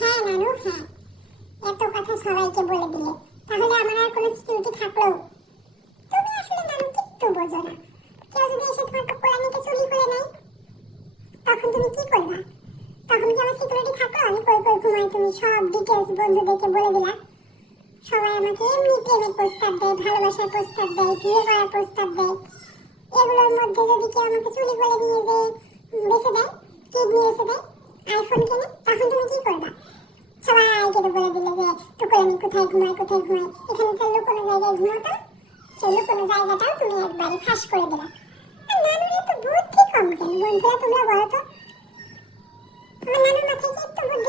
হ্যাঁ নানু, হ্যাঁ। এত কথা সবাইকে বলে দিলে তাহলে আমার আর কোনো সিকিউরিটি থাকলো? তুমি আসলে নানু কিচ্ছু বোঝো না। কেউ যদি এসে তোমার কোলানিকে চুরি করে নেয় তখন তুমি কি করবা? তখন কি আমার সিকিউরিটি থাকলো? আমি কই কই ঘুমাই তুমি সব ডিটেইলস বন্ধুদেরকে বলে দিলা। সবাই আমাকে এমনি প্রেমের প্রস্তাব দেয়, ভালোবাসার প্রস্তাব দেয়, বিয়ে করার প্রস্তাব দেয়। এগুলোর মধ্যে যদি কেউ আমাকে চুরি করে নিয়ে যে বেঁচে দেয়, কিডনি বেঁচে দেয়, আইফোন কেনে, তখন তুমি কি করবা? সবাইকে তো বলে দিলে যে টুকুরানি কোথায় ঘুমায় কোথায় ঘুমায়, এখানে তো লুকোনো জায়গায় ঘুমাতো। সেই লুকোনো জায়গাটাও তুমি একবারে ফাঁস করে দিলা। আর নানুর এত বুদ্ধি কম কেন বন্ধুরা, তোমরা বলো তো? আমার নানুর মাথায় কি একটু বুদ্ধি